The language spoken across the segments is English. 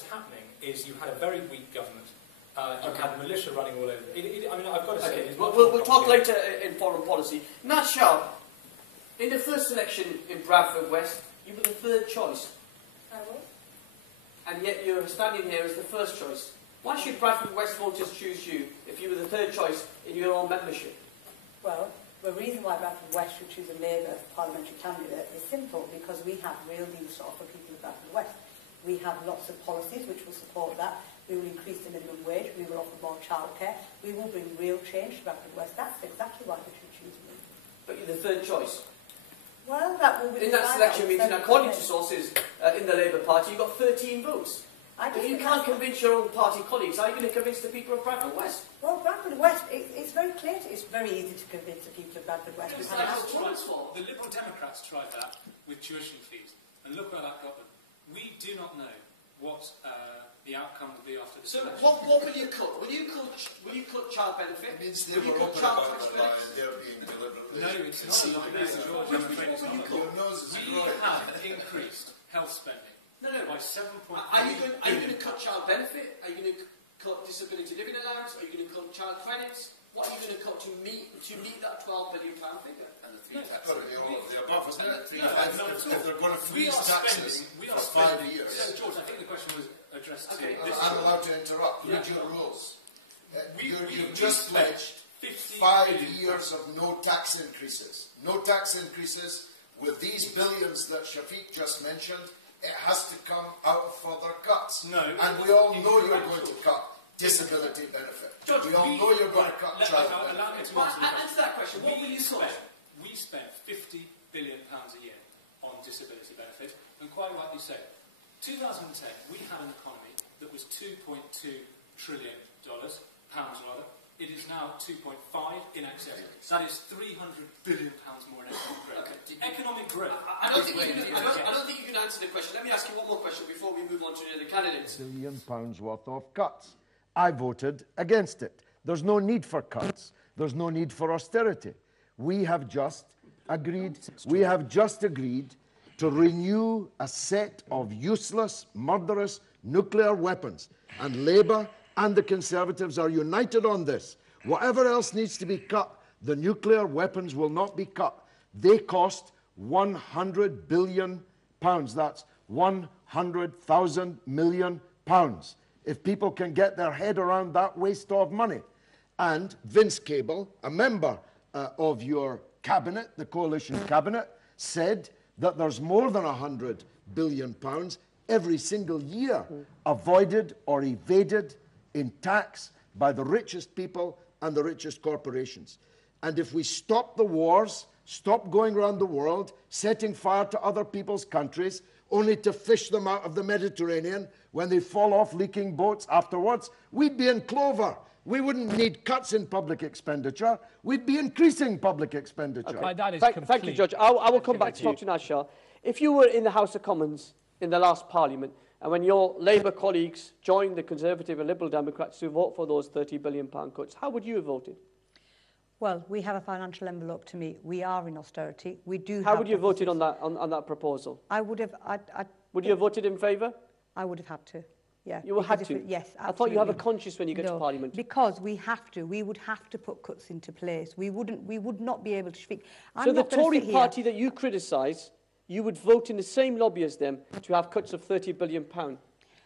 was happening is you had a very weak government. You had militia running all over. I mean, I've got to say... Okay. We'll talk later in foreign policy. Nashar, in the first election in Bradford West, you were the third choice. I was. And yet you're standing here as the first choice. Why should Bradford West voters choose you if you were the third choice in your own membership? Well, the reason why Bradford West should choose a Labour parliamentary candidate is simple, because we have real deals to offer people of Bradford West. We have lots of policies which will support that. We will increase the minimum wage. We will offer more childcare. We will bring real change to Bradford West. That's exactly why they should choose me. But you're the third choice. Well, that will be... In that selection meeting, according to sources in the Labour Party, you got 13 votes. If you can't convince your own party colleagues, how are you going to convince the people of Bradford West? Well, Bradford West, it's very clear. It's very easy to convince the people of Bradford West. The Liberal Democrats tried that with tuition fees, and look where that got them. We do not know what the outcome will be after this election. What will you cut? Will you cut child benefit? It means they were open about the lie and they're being deliberately... No, it's not a lie, George. I'm afraid it's not. We have increased health spending. No, by 7.3 Are you going to cut child benefit? Are you going to cut disability living allowance? Are you going to cut child credits? What are you going to cut to meet that £12 billion figure? And the three taxes. All of the above, isn't it? If they're going to freeze taxes for 5 years. So, George, I think the question was addressed to this. I'm allowed to interrupt. Read your rules. You've just pledged 5 years of no tax increases. No tax increases with these billions that Shafiq just mentioned. It has to come out of further cuts. No. And we all know you're going to cut disability benefit. George, we all know you're going to cut child benefit. Answer that question. What will you cut? We spent £50 billion a year on disability benefit, and quite rightly so. 2010, we had an economy that was $2.2 trillion, pounds rather. It is now 2.5 in excess. That is £300 billion more in economic growth. Okay. Economic growth. I don't think you can answer the question. Let me ask you one more question before we move on to the other candidates. £1 billion worth of cuts. I voted against it. There's no need for cuts. There's no need for austerity. We have just agreed to renew a set of useless, murderous nuclear weapons. And Labour and the Conservatives are united on this. Whatever else needs to be cut, the nuclear weapons will not be cut. They cost £100 billion. That's 100,000 million pounds. If people can get their head around that waste of money. And Vince Cable, a member of your cabinet, the coalition cabinet, said that there's more than £100 billion every single year avoided or evaded in tax by the richest people and the richest corporations. And if we stop the wars, stop going around the world, setting fire to other people's countries, only to fish them out of the Mediterranean when they fall off leaking boats afterwards, we'd be in clover. We wouldn't need cuts in public expenditure. We'd be increasing public expenditure. Okay. That is Thank you, Judge. I will come back to Dr. Nashar. If you were in the House of Commons in the last Parliament, and when your Labour colleagues joined the Conservative and Liberal Democrats to vote for those £30 billion cuts, how would you have voted? Well, we have a financial envelope to meet. We are in austerity. We do. How would you have voted on that proposal? I would have. Would you have voted in favour? I would have had to. Yeah. You would have to? Yes, absolutely. I thought you have a conscience when you get to Parliament. Because we have to. We would have to put cuts into place. We would not be able to speak. So the Tory party that you criticise, you would vote in the same lobby as them to have cuts of £30 billion.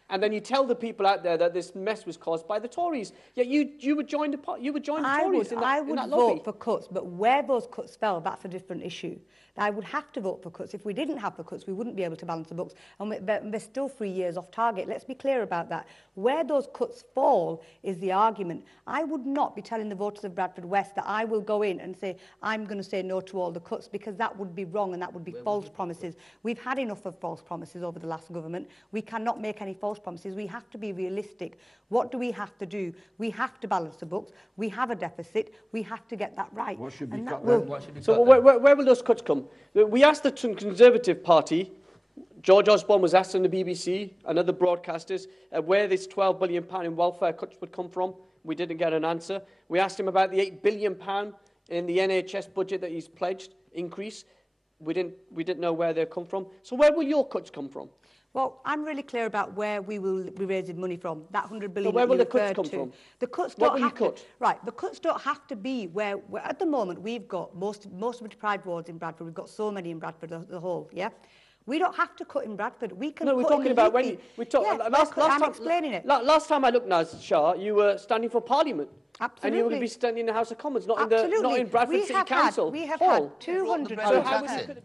And then you tell the people out there that this mess was caused by the Tories. Yet you would join the Tories in that lobby. I would vote for cuts, but where those cuts fell, that's a different issue. I would have to vote for cuts. If we didn't have the cuts, we wouldn't be able to balance the books. And we're still 3 years off target. Let's be clear about that. Where those cuts fall is the argument. I would not be telling the voters of Bradford West that I will go in and say, I'm going to say no to all the cuts, because that would be wrong and that would be false promises. We've had enough of false promises over the last government. We cannot make any false promises. We have to be realistic. What do we have to do? We have to balance the books. We have a deficit. We have to get that right. What should be cut then? So where will those cuts come? We asked the Conservative Party, George Osborne was asked on the BBC and other broadcasters where this £12 billion in welfare cuts would come from. We didn't get an answer. We asked him about the £8 billion in the NHS budget that he's pledged increase. We didn't know where they come from. So where will your cuts come from? Well, I'm really clear about where we will be raising money from. That 100 billion. So where will that the cuts referred come to. from? The cuts What don't will you have to. cut? Right. The cuts don't have to be where at the moment we've got most of the deprived wards in Bradford. We've got so many in Bradford as a whole. Yeah. We don't have to cut in Bradford. We can. No, we're cut talking in about when leafy. we talk. Yeah, I'm explaining it. Last time I looked, Naz Shah, you were standing for Parliament. Absolutely. And you were going to be standing in the House of Commons, not Absolutely. in Bradford City Council. We have Hall. had 200. So how was it?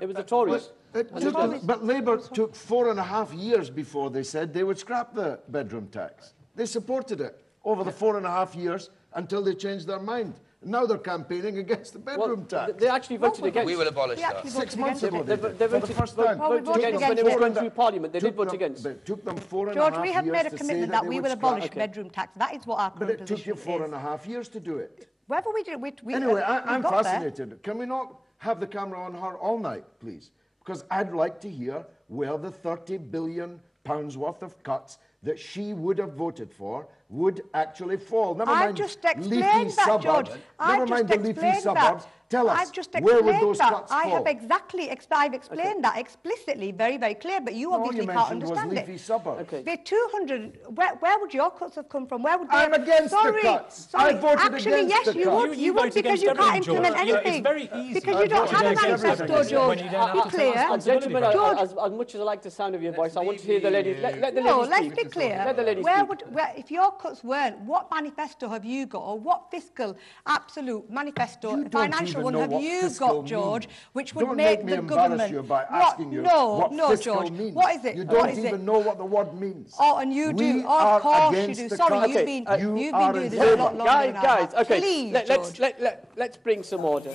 It was the Tories. But Labour took 4.5 years before they said they would scrap the bedroom tax. They supported it over the 4.5 years until they changed their mind. Now they're campaigning against the bedroom tax. They actually voted against. We will abolish that. 6 months ago they did. They For the first time. voted against when it was going through Parliament. They did vote against. It took them 4.5 George, we have years made a to commitment say that they we would will scrap abolish it. bedroom tax. That is what our But current it took you position is. 4.5 years to do it. Whether we did, Anyway, we I'm got there. fascinated. Can we not have the camera on her all night, please? Because I'd like to hear where the £30 billion worth of cuts that she would have voted for would actually fall. Never I've mind just explained leafy that, suburbs. George. Never mind the leafy suburbs. Tell us, I've just where would explained those that. cuts I fall? have exactly, I've explained that explicitly, very, very clear, but you obviously All you can't mentioned was understand leafy it. suburbs. Okay. The 200, where would your cuts have come from? Where would they I'm against the cuts. Sorry, I voted actually, against yes, the you cuts. would. You would because you can't implement anything. It's very easy. Because you don't have a manifesto, George. Be clear. Gentlemen, George, as much as I like the sound of your voice, I want to hear the ladies. Let the no, ladies let's speak. be clear. Let the ladies speak. If your cuts weren't, what manifesto have you got, or what fiscal absolute manifesto, You don't financial even one know have what you fiscal got, George, means. which would Don't make me the embarrass government? you by What? asking you No, what no, fiscal George. means. What is it? You What don't is even it? know what the word means. Oh, and you do. We Of are course you against do. the Sorry, cuts. you've been You doing are this in a lot longer Guys, than I guys, have. okay. Please, Let's bring some order.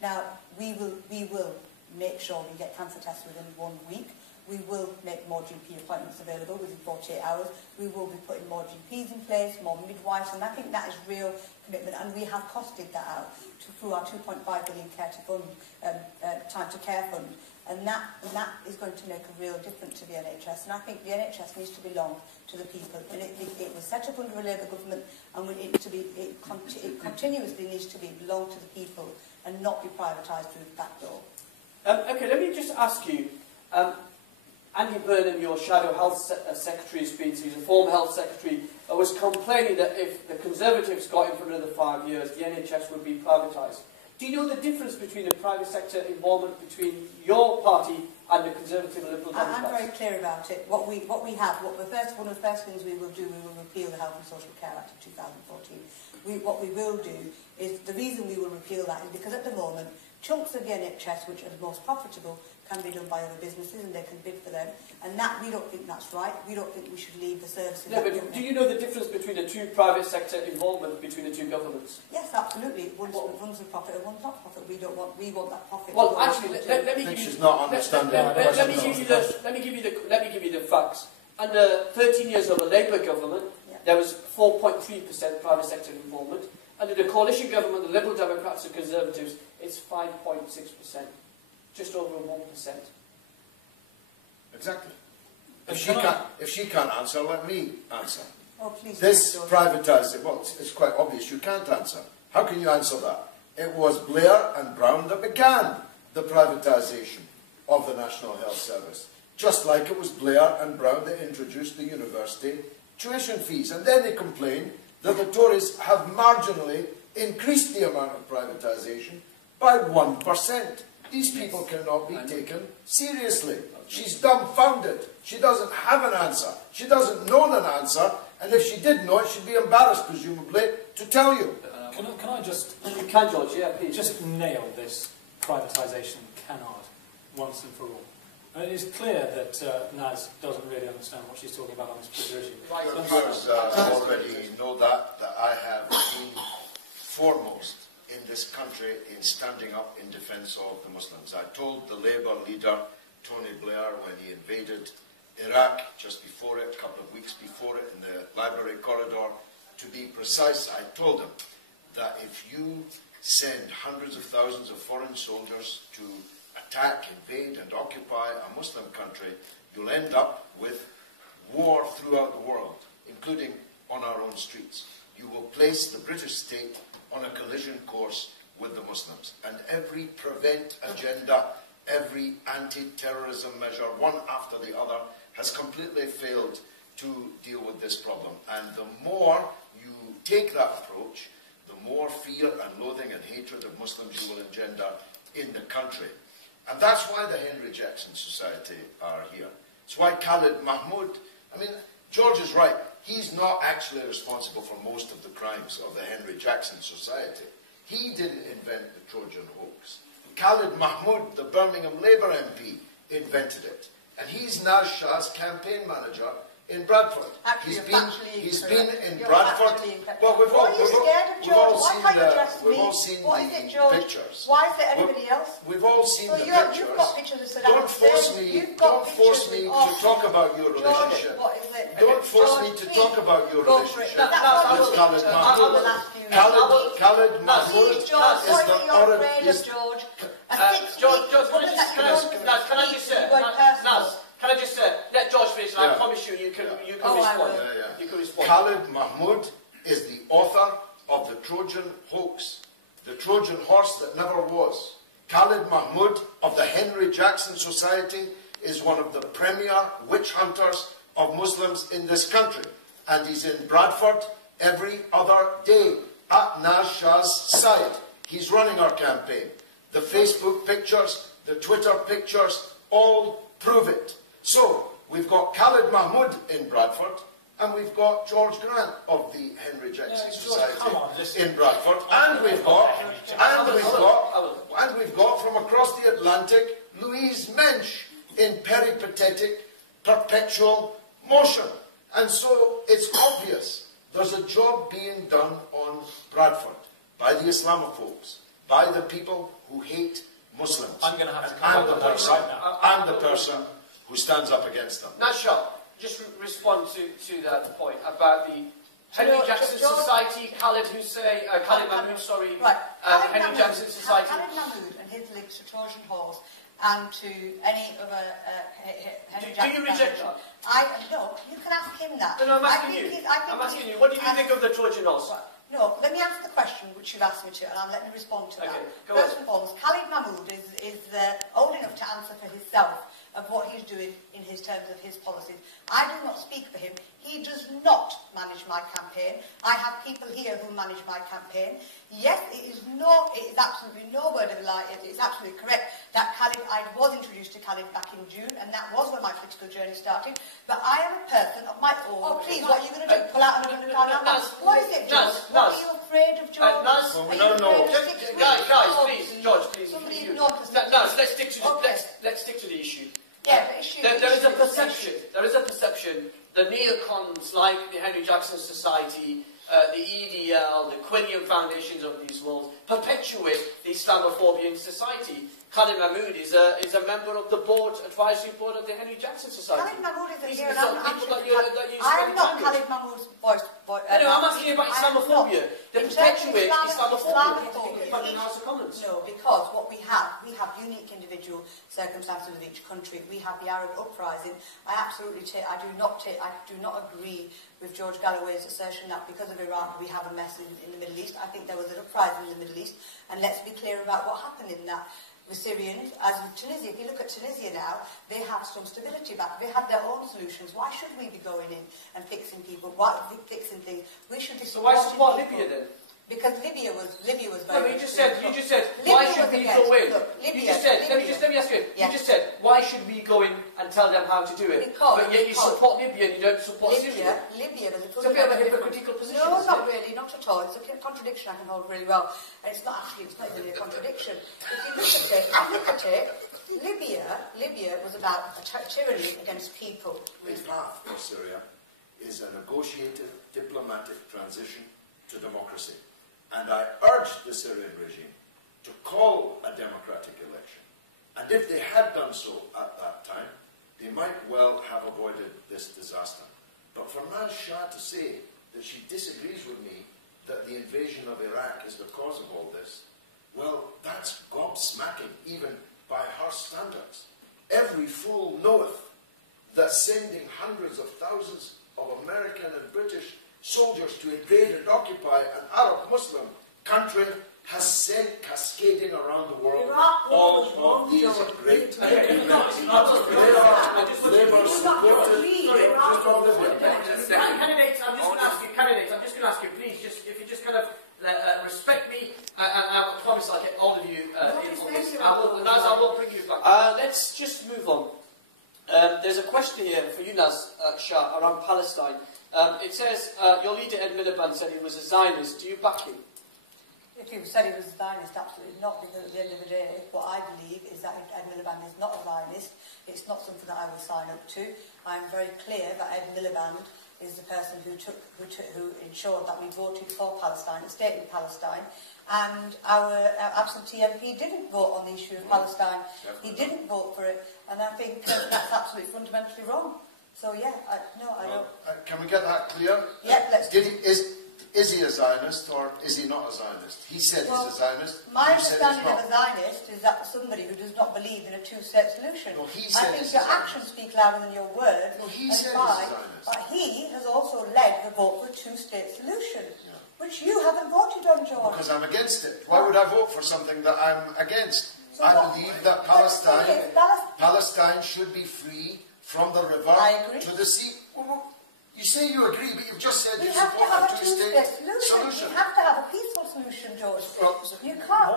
Now, we will make sure we get cancer tests within 1 week. We will make more GP appointments available within 48 hours. We will be putting more GPs in place, more midwives, and I think that is real commitment. And we have costed that out through our 2.5 billion time to care fund. And that is going to make a real difference to the NHS. And I think the NHS needs to belong to the people. And it was set up under a Labour government, and it continuously needs to belong to the people and not be privatised through the back door. Okay, let me just ask you. Andy Burnham, your shadow health secretary, has been, he's a former health secretary, was complaining that if the Conservatives got in for another 5 years, the NHS would be privatised. Do you know the difference between the private sector involvement between your party and the Conservative and Liberal Democrats? I'm very clear about it. One of the first things we will do, we will repeal the Health and Social Care Act of 2014. What we will do is, the reason we will repeal that is because at the moment, chunks of the NHS, which are the most profitable, can be done by other businesses and they can bid for them. And that, we don't think that's right. We don't think we should leave the services. No, but do you know the difference between the two private sector involvement between the two governments? Yes, absolutely. One's for profit and one's not profit. We want that profit. Well, actually, let me give you. She's not understanding. Let me give you the facts. Under 13 years of a Labour government, there was 4.3% private sector involvement. Under the coalition government, the Liberal Democrats and Conservatives, it's 5.6%. Just over 1%. Exactly. If she can't answer, let me answer. Oh, please. This privatised, well, it's quite obvious you can't answer. How can you answer that? It was Blair and Brown that began the privatisation of the National Health Service. Just like it was Blair and Brown that introduced the university tuition fees. And then they complained that the Tories have marginally increased the amount of privatisation by 1%. These people cannot be taken seriously. She's dumbfounded. She doesn't have an answer. She doesn't know an answer. And if she did know it, she'd be embarrassed, presumably, to tell you. Can I just... You can, George, yeah, please. Just nail this privatisation canard once and for all. It is clear that Naz doesn't really understand what she's talking about on this particular issue. Your viewers already know that I have been foremost in this country in standing up in defence of the Muslims. I told the Labour leader, Tony Blair, when he invaded Iraq just before it, a couple of weeks before it, in the library corridor, to be precise, I told him that if you send hundreds of thousands of foreign soldiers to attack, invade and occupy a Muslim country, you'll end up with war throughout the world, including on our own streets. You will place the British state on a collision course with the Muslims. And every prevent agenda every anti-terrorism measure, one after the other, has completely failed to deal with this problem. And the more you take that approach, the more fear and loathing and hatred of Muslims you will engender in the country. And that's why the Henry Jackson Society are here. It's why Khalid Mahmoud, I mean, George is right. He's not actually responsible for most of the crimes of the Henry Jackson Society. He didn't invent the Trojan hoax. Khalid Mahmoud, the Birmingham Labour MP, invented it. And he's Naz Shah's campaign manager in Bradford. Actually, he's been in Bradford. Well, we've all seen the pictures. Why is there anybody else? We've all seen the pictures. You've got pictures of Saddam Don't force me to talk about your relationship. Don't force me to talk about your relationship with Khalid Mahmoud. Khalid Mahmoud is the origin. George, can I just say, Naz, can I just say, let George finish, and I promise you, you can respond. You can respond. Khalid Mahmoud is the author of the Trojan hoax, the Trojan horse that never was. Khalid Mahmoud of the Henry Jackson Society is one of the premier witch hunters of Muslims in this country. And he's in Bradford every other day at Naz Shah's side. He's running our campaign. The Facebook pictures, the Twitter pictures, all prove it. So, we've got Khalid Mahmoud in Bradford, and we've got George Grant of the Henry Jackson Society in Bradford, and we've got from across the Atlantic, Louise Mensch in peripatetic, perpetual motion. And so, it's obvious there's a job being done on Bradford by the Islamophobes, by the people who hate Muslims. I'm going to have to come back right now. I'm the person who stands up against them. Naz Shah, just respond to that point about the Henry Jackson Society, Khalid Mahmoud, sorry, Henry Jackson Society. Khalid Mahmoud and his links to Trojan horse and to any other Henry Jackson. Do you reject that? No, you can ask him that. No, I'm asking you. What do you think of the Trojan horse? No, let me answer the question which you've asked me to, and let me respond to that. First and foremost, Khalid Mahmoud is old enough to answer for himself of what he's doing in his terms of his policies. I do not speak for him. He does not manage my campaign. I have people here who manage my campaign. Yes, it is absolutely no word of a lie. It is absolutely correct that I was introduced to Khalid back in June, and that was when my political journey started. But I am a person of my own. Oh, please, what are you going to do? Pull out another card? What is it, George? What are you afraid of, George? Guys, please, George, please. Somebody let's stick to the issue. Yeah, the issue. There is a perception. The neocons like the Henry Jackson Society, the EDL, the Quilliam Foundations of these worlds perpetuate the Islamophobia in society. Khalid Mahmoud is a member of the advisory board of the Henry Jackson Society. Khalid Mahmoud is here. I am not Khalid Mahmoud's voice. No, I'm asking you about Islamophobia. They perpetuate Islamophobia in the House of Commons. No, because what we have unique individual circumstances of each country. We have the Arab uprising. I do not agree with George Galloway's assertion that because of Iraq we have a mess in the Middle East. I think there was an uprising in the Middle East, and let's be clear about what happened in that. The Syrians, as with Tunisia, if you look at Tunisia now, they have some stability back. They have their own solutions. Why should we be going in and fixing people? Fixing things? We should be. So why support Libya then? Because Libya was very. No, you just said. Why should we go in? Let me ask you. You just said why should we go in and tell them how to do it? But yet you support Libya and you don't support Syria. Libya was a bit of a hypocritical position. No, not really, not at all. It's a contradiction I can hold really well. And it's not really a contradiction. If you look at it, Libya was about a tyranny against people. The path for Syria is a negotiated diplomatic transition to democracy. And I urged the Syrian regime to call a democratic election. And if they had done so at that time, they might well have avoided this disaster. But for Naz Shah to say that she disagrees with me that the invasion of Iraq is the cause of all this, well, that's gobsmacking, even by her standards. Every fool knoweth that sending hundreds of thousands of American and British soldiers to invade and occupy an Arab Muslim country has sent cascading around the world Iraq all was wrong, of these George. great Labour supported. Candidates, I'm just going to ask you, please, if you just kind of respect me, and I promise I'll get all of you in on this. I will bring you back. Let's just move on. There's a question here for you, Naz Shah, around Palestine. It says, your leader Ed Miliband said he was a Zionist. Do you back him? If he said he was a Zionist, absolutely not, because at the end of the day, what I believe is that Ed Miliband is not a Zionist. It's not something that I will sign up to. I'm very clear that Ed Miliband is the person who ensured that we voted for Palestine, a state in Palestine, and our absentee MP didn't vote on the issue of Palestine. He didn't vote for it, and I think that's absolutely fundamentally wrong. So yeah, I don't. Can we get that clear? Yeah, let's. Is he a Zionist or is he not a Zionist? He said he's a Zionist. My understanding of a Zionist is that somebody who does not believe in a two-state solution. No, he I said think your actions speak louder than your words. No, he and said he's a Zionist. But he has also led the vote for a two-state solution, which you haven't voted on, George. Because I'm against it. Why would I vote for something that I'm against? So I believe that Palestine should be free from the river to the sea. You say you agree, but you've just said you support a two-state solution. You have to have a peaceful solution, George. Well, you can't.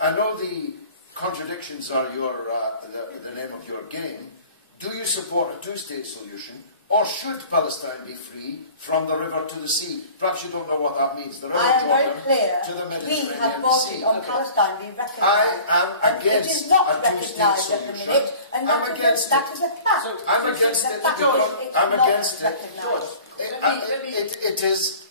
I know the contradictions are the name of your game. Do you support a two-state solution, or should Palestine be free from the river to the sea? Perhaps you don't know what that means. The river Jordan to the Mediterranean Sea. We have voted on Palestine being recognised. I am against it is not a two-state recognised at the solution. minute, and I'm against that is a fact. So I'm against it. I'm against it.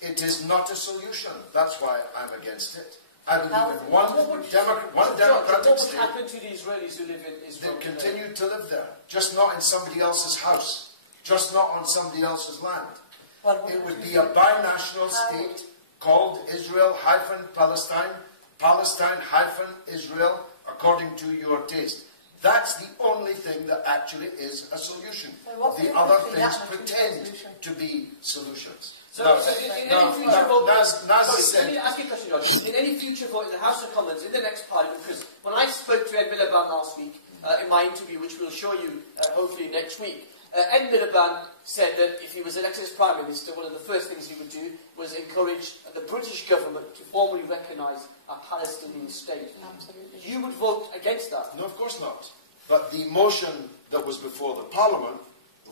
It is not a solution. That's why I'm against it. I believe in one democratic state. What would happen to the Israelis who live in Israel? They continue to live there, just not in somebody else's house, just not on somebody else's land. It would be a binational state called Israel-Palestine, Palestine-Israel, according to your taste. That's the only thing that actually is a solution. The other things pretend to be solutions. In any future vote, let me ask you a question, George. In any future vote in the House of Commons, in the next Parliament, because when I spoke to Ed Miliband last week, in my interview, which we'll show you hopefully next week, Ed Miliband said that if he was elected as Prime Minister, one of the first things he would do was encourage the British government to formally recognise a Palestinian state. Absolutely. You would vote against that? No, of course not. But the motion that was before the Parliament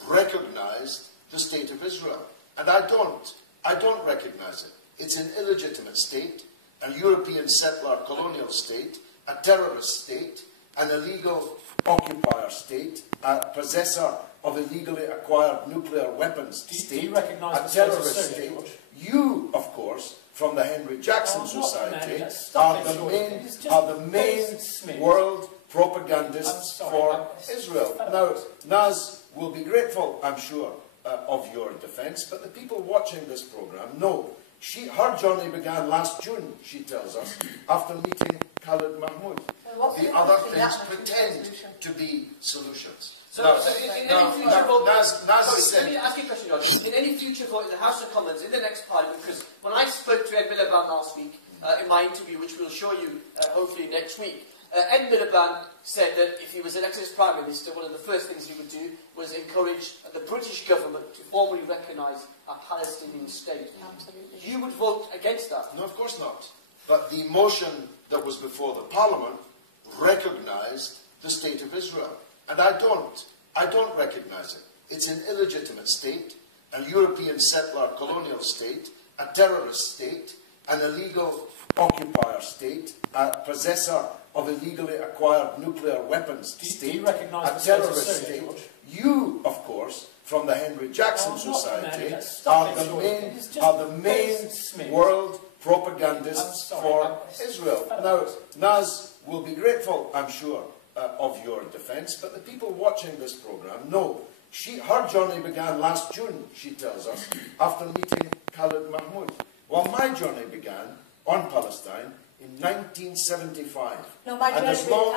recognised the state of Israel. And I don't recognise it. It's an illegitimate state, a European settler colonial state, a terrorist state, an illegal occupier state, a possessor of illegally acquired nuclear weapons state, do you recognise a terrorist state. You, of course, from the Henry Jackson Society, are the main world propagandists for Israel. Now, Naz will be grateful, I'm sure, of your defence, but the people watching this programme know her journey began last June, she tells us, after meeting Khalid Mahmoud. The other things pretend to be solutions. In any future vote, let me ask you a question, George. In any future vote in the House of Commons, in the next Parliament, because when I spoke to Ed Miliband last week, in my interview, which we'll show you hopefully next week, Ed Miliband said that if he was elected as Prime Minister, one of the first things he would do was encourage the British government to formally recognise a Palestinian state. Absolutely. You would vote against that? No, of course not. But the motion that was before the Parliament recognised the state of Israel. And I don't recognise it. It's an illegitimate state, a European settler colonial state, a terrorist state, an illegal occupier state, a possessor of illegally acquired nuclear weapons state, do you recognise a terrorist state. You, of course, from the Henry Jackson Society, are the main world propagandists for Israel. Now, Naz will be grateful, I'm sure, of your defence, but the people watching this programme know her journey began last June, she tells us, after meeting Khalid Mahmoud. Well, my journey began on Palestine in 1975. No, my journey as long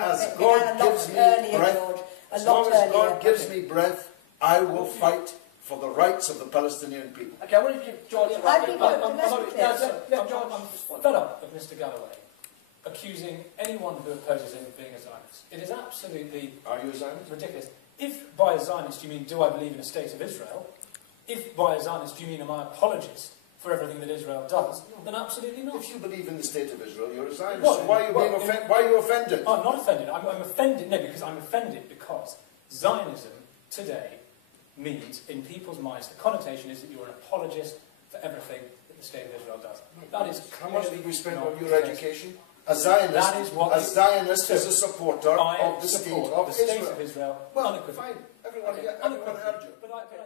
as God gives me breath, as long as God gives me breath, I will fight for the rights of the Palestinian people. Okay, I want to give George a I think right. I'm fed up of Mr. Galloway accusing anyone who opposes him of being a Zionist. It is absolutely Are you a Zionist? ridiculous. If by a Zionist you mean, do I believe in a state of Israel? If by a Zionist you mean, am I apologist for everything that Israel does? Then absolutely not. If you believe in the state of Israel, you're a Zionist. Well, so why are you offended? I'm not offended. I'm offended, no, because I'm offended because Zionism today means, in people's minds, the connotation is that you're an apologist for everything that the state of Israel does. That is How much did we spend on your case. education? A Zionist, That is what a Zionist is a supporter I of the state support of the state Israel. of Israel Well, unequivocally. fine. Everyone heard you. But I think